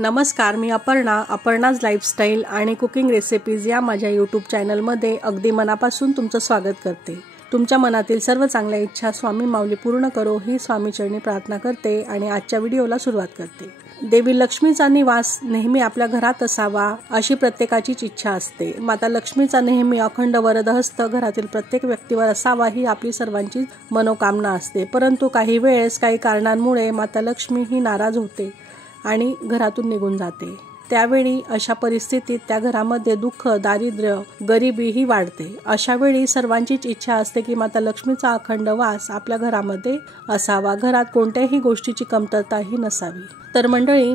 नमस्कार, मी अपर्णाज लाईफस्टाईल आणि cooking recipes या माझ्या यूट्यूब चॅनलमध्ये अगदी मनापासून तुमचं स्वागत करते। तुमच्या मनातील सर्व चांगल्या इच्छा स्वामी माऊली पूर्ण करो ही स्वामीचरणी प्रार्थना करते आणि आजच्या व्हिडिओला सुरुवात करते। देवी लक्ष्मीचा निवास नेहमी आपल्या घरात असावा अशी प्रत्येकाचीच इच्छा असते। माता लक्ष्मीचा नेहमी अखंड वरदहस्त घरातील प्रत्येक व्यक्तीवर असावा ही आपली सर्वांची मनोकामना असते। परंतु काही वेळेस काही कारणांमुळे माता लक्ष्मी ही नाराज होते आणि घरातून निघून जाते। त्यावेळी अशा परिस्थितीत त्या घरामध्ये दुःख, दारिद्र्य, गरिबी ही वाढते। अशा वेळी सर्वांचीच इच्छा असते की माता लक्ष्मीचा अखंड वास आपल्या घरामध्ये असावा, घरात कोणत्याही गोष्टीची कमतरता ही नसावी। तर मंडळी,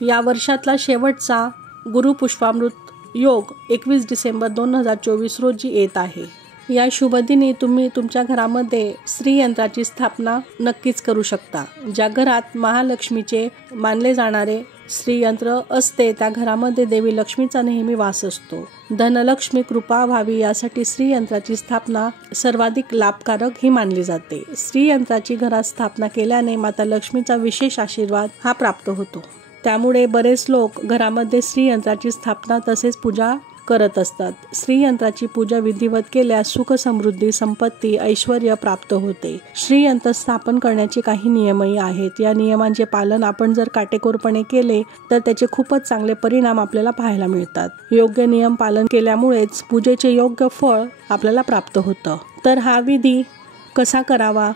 या वर्षातला शेवटचा गुरु पुष्पामृत योग 21 डिसेंबर 2024 रोजी येत आहे। या शुभदिनी तुम्ही तुमच्या घरामध्ये श्रीयंत्राची स्थापना नक्कीच करू शकता। ज्या घरात महालक्ष्मीचे मानले जाणारे श्रीयंत्र असते त्या घरामध्ये देवी लक्ष्मीचा नेहमी वास असतो। धनलक्ष्मी कृपा व्हावी यासाठी श्रीयंत्राची स्थापना सर्वाधिक लाभकारक ही मानली जाते। श्रीयंत्राची घरात स्थापना केल्याने माता लक्ष्मीचा विशेष आशीर्वाद हा प्राप्त होतो। त्यामुळे बरेच लोक घरामध्ये श्रीयंत्राची स्थापना तसेच पूजा करत असतात। श्रीयंत्राची पूजा विधिवत केल्यास सुख, समृद्धी, संपत्ती, ऐश्वर्य प्राप्त होते। श्रीयंत्र स्थापन करण्याचे काही नियमही आहेत। या नियमांचे पालन आपण जर काटेकोरपणे केले तर त्याचे खूपच चांगले परिणाम आपल्याला पाहायला मिळतात। योग्य नियम पालन केल्यामुळेच पूजेचे योग्य फळ आपल्याला प्राप्त होतं। तर हा विधी कसा करावा,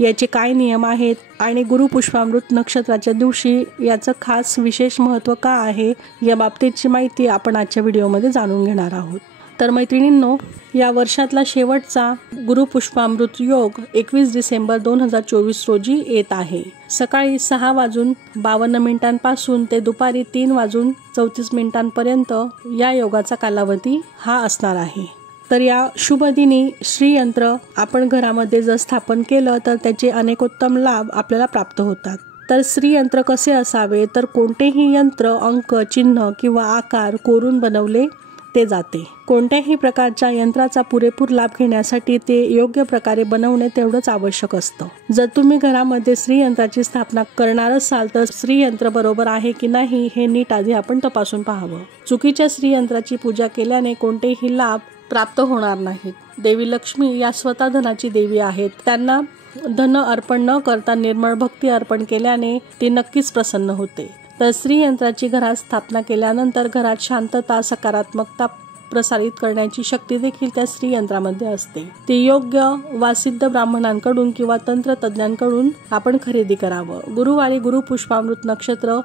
याचे काय नियम आहेत आणि गुरु पुष्पामृत नक्षत्राच्या दिवशी याचं खास विशेष महत्त्व का आहे या बाबतीची माहिती आपण आजच्या व्हिडिओमध्ये जाणून घेणार आहोत। तर मैत्रिणींनो, या वर्षातला शेवटचा गुरु पुष्पामृत योग 21 डिसेंबर 2024 रोजी येत आहे। सकाळी 6:52 पासून ते दुपारी 3:34 या योगाचा कालावधी हा असणार आहे। तर या शुभदिनी श्रीयंत्र आपण घरामध्ये जर स्थापन केलं तर त्याचे अनेकोत्तम लाभ आपल्याला प्राप्त होतात। तर श्रीयंत्र कसे असावे, तर कोणतेही यंत्र अंक, चिन्ह किंवा आकार कोरून बनवले ते जाते। कोणत्याही प्रकारच्या यंत्राचा पुरेपूर लाभ घेण्यासाठी ते योग्य प्रकारे बनवणे तेवढंच आवश्यक असतं। जर तुम्ही घरामध्ये श्रीयंत्राची स्थापना करणार असाल तर श्रीयंत्र बरोबर आहे की नाही हे नीट आधी आपण तपासून पाहावं। चुकीच्या श्रीयंत्राची पूजा केल्याने कोणतेही लाभ प्राप्त होणार नाहीत। देवी लक्ष्मी या स्वतः धनाची देवी आहेत। त्यांना धन अर्पण न करता निर्मळ भक्ती अर्पण केल्याने ती नक्कीच प्रसन्न होते। तर श्रीयंत्राची घरात स्थापना केल्यानंतर घरात शांतता, सकारात्मकता प्रसारित करण्याची शक्ती देखील त्या श्रीयंत्रामध्ये असते। ती योग्य वा सिद्ध ब्राह्मणांकडून किंवा तंत्रतज्ञांकडून आपण खरेदी करावं। गुरुवारी गुरु पुष्पामृत नक्षत्र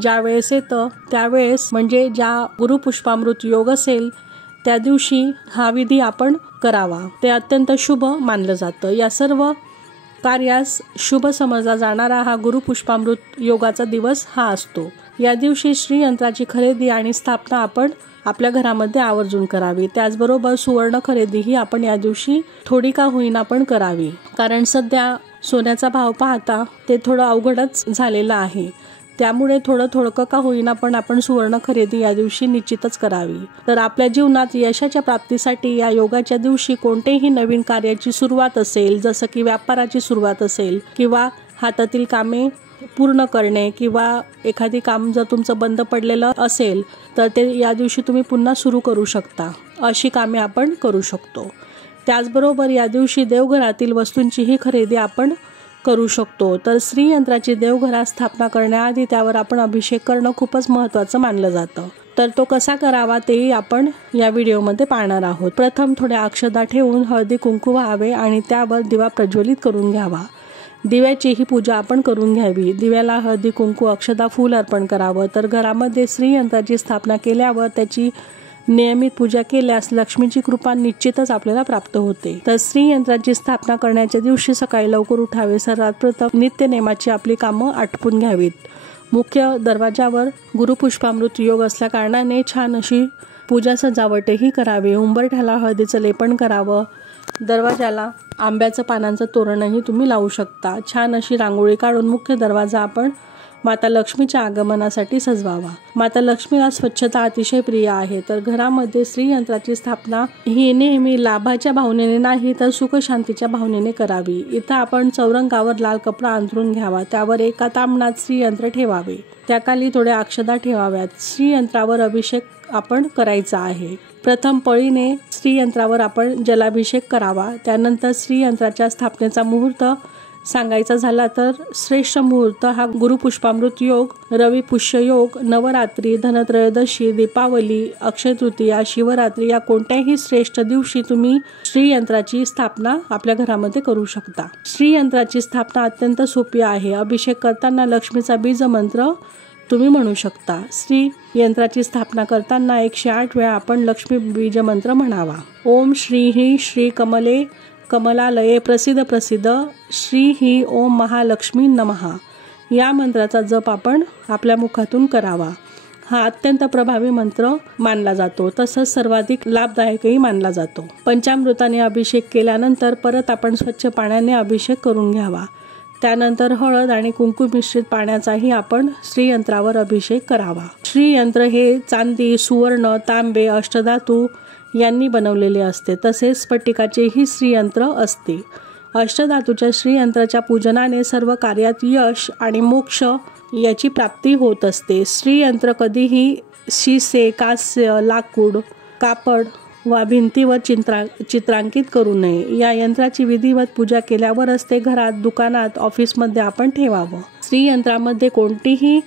ज्या वेळेस येतं त्यावेळेस म्हणजे ज्या गुरु पुष्पामृत योग असेल त्या दिवशी हा विधी आपण करावा। ते अत्यंत शुभ मानलं जातं। या सर्व कार्यास शुभ समजला जाणारा हा गुरु पुष्पामृत योगाचा दिवस हा असतो। या दिवशी श्रीयंत्राची खरेदी आणि स्थापना आपण आपल्या घरामध्ये आवर्जून करावी। त्याचबरोबर सुवर्ण खरेदी ही आपण या दिवशी थोडी का होईना पण करावी, कारण सध्या सोन्याचा भाव पाहता ते थोडं अवघडच झालेलं आहे। त्यामुळे थोडं का होईना पण आपण सुवर्ण खरेदी या दिवशी निश्चितच करावी। तर आपल्या जीवनात यशाच्या प्राप्तीसाठी या योगाच्या दिवशी कोणतेही नवीन कार्याची सुरुवात असेल, जसं की व्यापाराची सुरुवात असेल किंवा हातातील कामे पूर्ण करणे किंवा एखादी काम जर तुमचं बंद पडलेलं असेल तर ते या दिवशी तुम्ही पुन्हा सुरू करू शकता। अशी कामे आपण करू शकतो। त्याचबरोबर या दिवशी देवघरातील वस्तूंचीही खरेदी आपण करू शकतो। तर श्रीयंत्राची देवघरात स्थापना करण्याआधी त्यावर आपण अभिषेक करणं खूपच महत्त्वाचं मानलं जातं। तर तो कसा करावा तेही आपण या व्हिडिओमध्ये पाहणार आहोत। प्रथम थोड्या अक्षता ठेवून हळदी कुंकू व्हावे आणि त्यावर दिवा प्रज्वलित करून घ्यावा। दिव्याची ही पूजा आपण करून घ्यावी। दिव्याला हळदी कुंकू, अक्षता, फूल अर्पण करावं। तर घरामध्ये श्रीयंत्राची स्थापना केल्यावर त्याची नियमित पूजा केल्यास लक्ष्मीची कृपा निश्चितच आपल्याला प्राप्त होते। तर श्रीयंत्राची स्थापना करण्याच्या दिवशी सकाळी लवकर उठावे। सर्वात प्रथम नित्यनेमाची आपली कामं आटपून घ्यावीत। मुख्य दरवाजावर गुरु पुष्पामृत योग असल्या कारणाने छान अशी पूजा सजावटही करावी। उंबरठ्याला हळदीचं लेपन करावं। दरवाजाला आंब्याचं पानांचं तोरणही तुम्ही लावू शकता। छान अशी रांगोळी काढून मुख्य दरवाजा आपण माता लक्ष्मीच्या आगमनासाठी सजवावा. माता लक्ष्मीला स्वच्छता अतिशय प्रिय आहे, तर घरामध्ये श्रीयंत्राची स्थापना ही नेहमी लाभाच्या भावनेने नाही तर सुख शांतीच्या भावनेने करावी. इथं आपण चौरंगावर लाल कपडा अंथरून घ्यावा, त्यावर एका तांबणात श्रीयंत्र ठेवावे, त्याखाली थोड्या अक्षता ठेवाव्यात. श्रीयंत्रावर अभिषेक आपण करायचा आहे. प्रथम पळीने श्रीयंत्रावर आपण जलाभिषेक करावा. त्यानंतर श्रीयंत्राच्या स्थापनेचा मुहूर्त सांगायचा झाला तर श्रेष्ठ मुहूर्त हा गुरुपुष्पामृत योग, रवी पुष्य योग, नवरात्री, धनत्रयोदशी, दीपावली, अक्षय तृतीया, शिवरात्री या कोणत्याही श्रेष्ठ दिवशी तुम्ही श्रीयंत्राची स्थापना आपल्या घरामध्ये करू शकता. श्रीयंत्राची स्थापना अत्यंत सोपी आहे. अभिषेक करताना लक्ष्मीचा बीज मंत्र तुम्ही म्हणू शकता. श्री यंत्राची स्थापना करताना 108 वेळा आपण लक्ष्मी बीज मंत्र म्हणावा. ओम श्री ही श्री कमले कमलालये प्रसिद्ध प्रसिद्ध श्री ही ओम महालक्ष्मी नमः या मंत्राचा जप आपण आपल्या मुखातून करावा. हा अत्यंत प्रभावी मंत्र मानला जातो, तसंच सर्वाधिक लाभदायकही मानला जातो. पंचामृताने अभिषेक केल्यानंतर परत आपण स्वच्छ पाण्याने अभिषेक करून घ्यावा. त्यानंतर हळद आणि कुंकू मिश्रित पाण्याचाही आपण श्रीयंत्रावर अभिषेक करावा. श्रीयंत्र हे चांदी, सुवर्ण, तांबे, अष्टधातू यांनी बनवलेले असते. तसेच स्फटिकाचेही श्रीयंत्र असते. अष्टधातूच्या श्रीयंत्राच्या पूजनाने सर्व कार्यात यश आणि मोक्ष याची प्राप्ती होत असते. श्रीयंत्र कधीही शिसे, कास्य, लाकूड, कापड वा भिंतीवर चित्रांकित करू नये. या यंत्राची विधिवत पूजा केल्यावरच ते घरात, दुकानात, ऑफिसमध्ये आपण ठेवावं. श्रीयंत्रामध्ये कोणतीही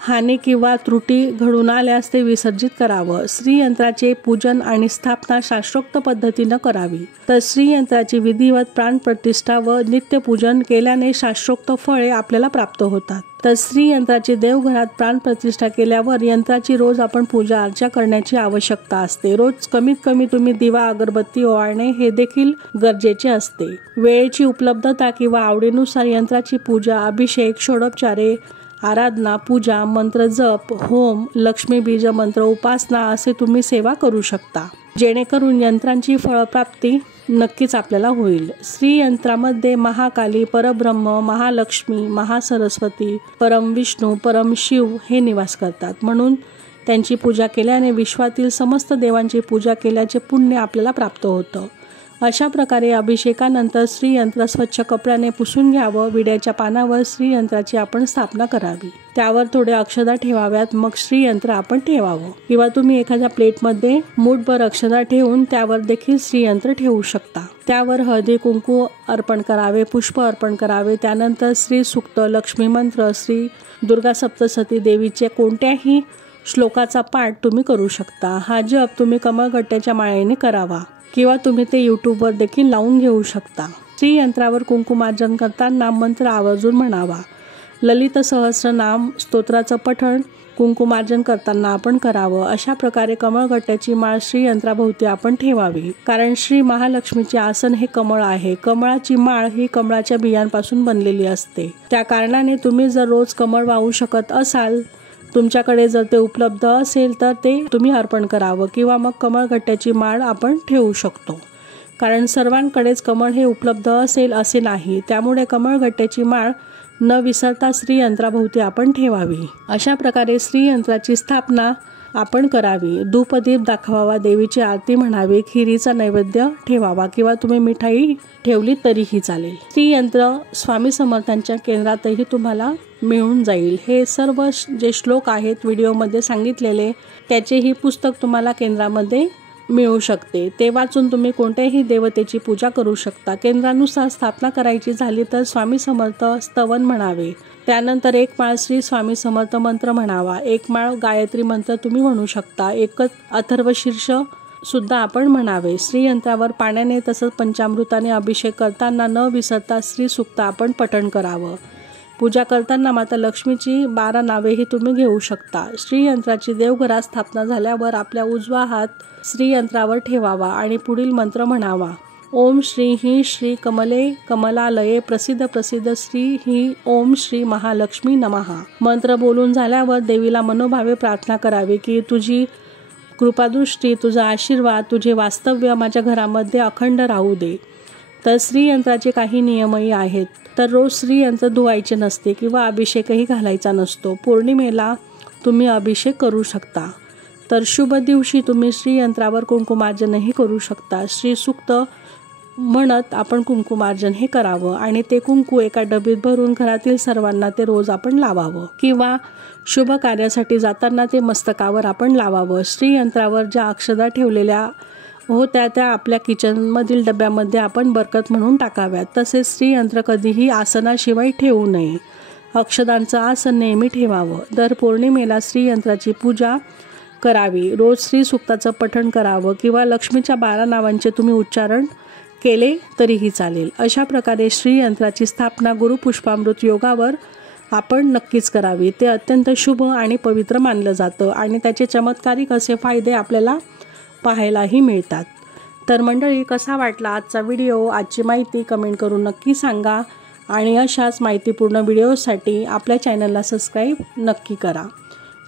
हानी किंवा त्रुटी घडून आल्यास ते विसर्जित करावं. श्रीयंत्राचे पूजन आणि स्थापना शास्त्रोक्त पद्धतीनं करावी. तर श्रीयंत्राची विधिवत प्राणप्रतिष्ठा व नित्यपूजन केल्याने शास्त्रोक्त फळे आपल्याला प्राप्त होतात. तर श्रीयंत्राची देवघरात प्राणप्रतिष्ठा केल्यावर यंत्राची रोज आपण पूजा अर्चा करण्याची आवश्यकता असते. रोज कमीत कमी तुम्ही दिवा, अगरबत्ती ओवाळणे हे देखील गरजेचे असते. वेळेची उपलब्धता किंवा आवडीनुसार यंत्राची पूजा, अभिषेक, षोडोपचारे, आराधना, पूजा, मंत्र जप, होम, लक्ष्मी बीज मंत्र, उपासना असे तुम्ही सेवा करू शकता, जेणेकरून यंत्रांची फळप्राप्ती नक्कीच आपल्याला होईल. श्रीयंत्रामध्ये महाकाली, परब्रह्म, महालक्ष्मी, महासरस्वती, परम विष्णू, परम शिव हे निवास करतात. म्हणून त्यांची पूजा केल्याने विश्वातील समस्त देवांची पूजा केल्याचे पुण्य आपल्याला प्राप्त होतं. अशा प्रकारे अभिषेकानंतर श्रीयंत्र स्वच्छ कपड्याने पुसून घ्यावं. विड्याच्या पानावर श्रीयंत्राची आपण स्थापना करावी. त्यावर थोडे अक्षता ठेवाव्यात. मग श्रीयंत्र आपण ठेवावं, किंवा तुम्ही एखाद्या प्लेटमध्ये मूठभर अक्षता ठेवून त्यावर देखील श्रीयंत्र ठेवू शकता. त्यावर हळदी कुंकू अर्पण करावे, पुष्प अर्पण करावे. त्यानंतर श्री सूक्त, लक्ष्मी मंत्र, श्री दुर्गा सप्तशती देवीचे कोणत्याही श्लोकाचा पाठ तुम्ही करू शकता. हा जप तुम्ही कमळगट्ट्याच्या माळेने करावा, किंवा तुम्ही ते यूट्यूबवर देखील लावून घेऊ शकता. श्रीयंत्रावर कुंकुमार्जन करताना मंत्र आवर्जून म्हणावा. ललित सहस्रनाम स्तोत्राचं पठण कुंकुमार्जन करताना आपण करावं. अशा प्रकारे कमळगट्ट्याची माळ श्रीयंत्राभोवती आपण ठेवावी, कारण श्री महालक्ष्मीचे आसन हे कमळ आहे. कमळाची माळ ही कमळाच्या बियांपासून बनलेली असते. त्या कारणाने तुम्ही जर रोज कमळ वाहू शकत असाल, तुमच्याकडे जर ते उपलब्ध असेल तर ते तुम्ही अर्पण करावं, किंवा मग कमळगट्ट्याची माळ आपण ठेवू शकतो. कारण सर्वांकडेच कमळ हे उपलब्ध असेल असे नाही. त्यामुळे कमळगट्ट्याची माळ न विसरता श्रीयंत्राभोवती आपण ठेवावी. अशा प्रकारे श्रीयंत्राची स्थापना आपण करावी. धूपदीप दाखवावा, देवीची आरती म्हणावी, खिरीचा नैवेद्य ठेवावा, किंवा तुम्ही मिठाई ठेवली तरीही चालेल. श्रीयंत्र स्वामी समर्थांच्या केंद्रातही तुम्हाला मिळून जाईल. हे सर्व जे श्लोक आहेत व्हिडिओमध्ये सांगितलेले, त्याचेही पुस्तक तुम्हाला केंद्रामध्ये मिळू शकते. ते वाचून तुम्ही कोणत्याही देवतेची पूजा करू शकता. केंद्रानुसार स्थापना करायची झाली तर स्वामी समर्थ स्तवन म्हणावे. त्यानंतर एक माळ श्री स्वामी समर्थ मंत्र म्हणावा. एक माळ गायत्री मंत्र तुम्ही म्हणू शकता. एकच अथर्व शीर्ष सुद्धा आपण म्हणावे. श्रीयंत्रावर पाण्याने तसंच पंचामृताने अभिषेक करताना न विसरता श्री सूक्त आपण पठण करावं. पूजा करताना माता लक्ष्मीची 12 नावेही तुम्ही घेऊ शकता. श्रीयंत्राची देवघरात स्थापना झाल्यावर आपल्या उजवा हात श्रीयंत्रावर ठेवावा आणि पुढील मंत्र म्हणावा. ओम श्री ही श्री कमले कमलालये प्रसिद्ध प्रसिद्ध श्री ही ओम श्री महालक्ष्मी नमः. मंत्र बोलून झाल्यावर देवीला मनोभावे प्रार्थना करावी की तुझी कृपादृष्टी, तुझा आशीर्वाद, तुझे वास्तव्य माझ्या घरामध्ये अखंड राहू दे. तर श्रीयंत्राचे काही नियमही आहेत. तर रोज श्रीयंत्र धुवायचे नसते किंवा अभिषेकही घालायचा नसतो. पौर्णिमेला तुम्ही अभिषेक करू शकता. तर शुभ दिवशी तुम्ही श्रीयंत्रावर कुंकुमार्जनही करू शकता. श्री सूक्त म्हणत आपण कुंकुमार्जन हे करावं आणि ते कुंकू एका डबीत भरून घरातील सर्वांना ते रोज आपण लावावं किंवा शुभ कार्यासाठी जाताना ते मस्तकावर आपण लावावं. श्रीयंत्रावर ज्या अक्षता ठेवलेल्या होत्या त्या आपल्या किचनमधील डब्यामध्ये आपण बरकत म्हणून टाकाव्यात. तसेच श्रीयंत्र कधीही आसनाशिवाय ठेवू नये. अक्षदांचं आसन नेहमी ठेवावं. दर पौर्णिमेला श्रीयंत्राची पूजा करावी. रोज श्री सूक्ताचं पठण करावं किंवा लक्ष्मीच्या 12 नावांचे तुम्ही उच्चारण केले तरीही चालेल. अशा प्रकारे श्रीयंत्राची स्थापना गुरुपुष्पामृत योगावर आपण नक्कीच करावी. ते अत्यंत शुभ आणि पवित्र मानलं जातं आणि त्याचे चमत्कारिक असे फायदे आपल्याला पाहायलाही मिळतात. तर मंडळी, कसा वाटला आजचा व्हिडिओ, आजची माहिती कमेंट करून नक्की सांगा आणि अशाच माहितीपूर्ण व्हिडिओसाठी आपल्या चॅनलला सबस्क्राईब नक्की करा.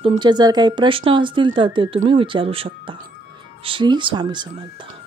तुमचे जर काही प्रश्न असतील तर ते तुम्ही विचारू शकता. श्री स्वामी समर्थ.